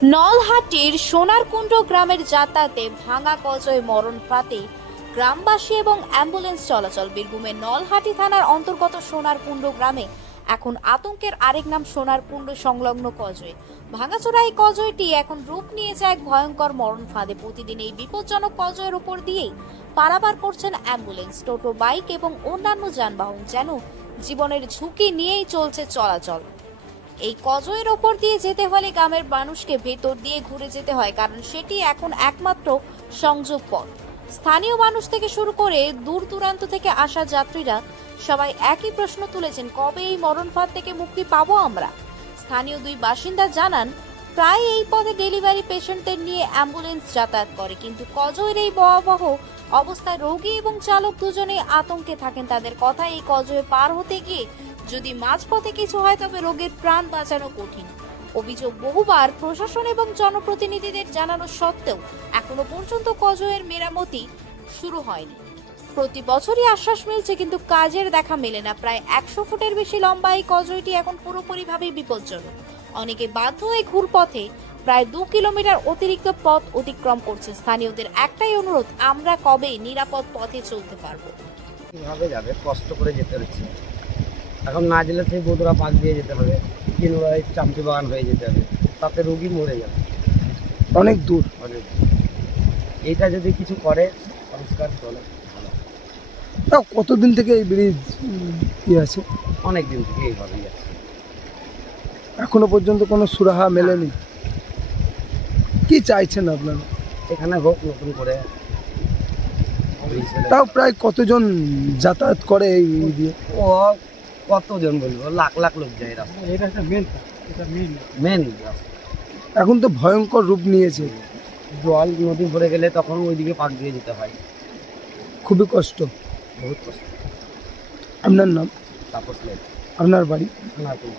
নলহাটির সোনারকুণ্ড গ্রামের যাতায়াতে ভাঙা কজয়ে মরণ ফাঁদে গ্রামবাসী এবং অ্যাম্বুলেন্স চলাচল। বীরভূমের নলহাটি থানার অন্তর্গত সোনারকুণ্ড গ্রামে এখন আতঙ্কের আরেক নাম সোনারকুণ্ড সংলগ্ন কজয়ে। ভাঙাচোরা এই কজয়টি এখন রূপ নিয়েছে এক ভয়ঙ্কর মরণ ফাঁদে। প্রতিদিন এই বিপজ্জনক কজয়ের উপর দিয়েই পারাপার করছেন অ্যাম্বুলেন্স, টোটো, বাইক এবং অন্যান্য যানবাহন, যেন জীবনের ঝুঁকি নিয়েই চলছে চলাচল। এই কজয়ের ওপর দিয়ে যেতে হলে গ্রামের মানুষকে ভেতর দিয়ে ঘুরে যেতে হয়, কারণ সেটি এখন একমাত্র সংযোগ পথ। স্থানীয় মানুষ থেকে শুরু করে দূর দূরান্ত থেকে আসা যাত্রীরা সবাই একই প্রশ্ন তুলেছেন, কবে এই মরণ ফাঁদ থেকে মুক্তি পাবো আমরা। স্থানীয় দুই বাসিন্দা জানান, প্রায় এই পথে ডেলিভারি পেশেন্টদের নিয়ে অ্যাম্বুলেন্স যাতায়াত করে, কিন্তু কজয়ের এই ভয়াবহ অবস্থায় রোগী এবং চালক দুজনেই আতঙ্কে থাকেন। তাদের কথা, এই কজয়ে পার হতে গিয়ে যদি মাঝপথে কিছু হয় তবে রোগীর প্রাণ বাঁচানো কঠিন। অভিযোগ, বহুবার প্রশাসন এবং জনপ্রতিনিধিদের জানানো সত্ত্বেও এখনো পর্যন্ত কজয়ের মেরামতি শুরু হয়নি। প্রতি বছরই আশ্বাস মিলছে, কিন্তু কাজের দেখা মেলে না। প্রায় 100 ফুটের বেশি লম্বা এই কজয়টি এখন পুরোপুরিভাবে বিপজ্জনক। অনেকে বাধ্য হয়ে ঘুরপথে প্রায় 2 কিলোমিটার অতিরিক্ত পথ অতিক্রম করছে। স্থানীয়দের একটাই অনুরোধ, আমরা কবে নিরাপদ পথে চলতে পারবো। কিভাবে যাবে, কষ্ট করে যেতে হচ্ছে। এখন না গেলে সেই বদুরা পাক দিয়ে যেতে হবে, কিনুরাই চামটি বাগান হয়ে যেতে হবে, তাতে রোগী মরে যাবে। অনেক দূর। এইটা যদি কিছু করে সংস্কার চলে ভালো। তাও কতদিন থেকে এই ব্রিজ আছে? অনেক দিন থেকে এইভাবেই আছে, এখনো পর্যন্ত কোনো সুরাহা মেলেনি। কি চাইছেন আপনারা? এখানে হোক নতুন করে। তাও প্রায় কতজন যাতায়াত করে এই দিয়ে? ও কতজন বলবো, লাখ লাখ লোক যায় রাস্তা। এটা একটা মেন এখন তো ভয়ঙ্কর রূপ নিয়েছে, জল নদী ভরে গেলে তখন ওইদিকে পাক দিয়ে যেতে হয়, খুবই কষ্ট। বহুত কষ্ট। আপনার নাম? তাপস লেগে আপনার বাড়ি? সোনারকুণ্ড।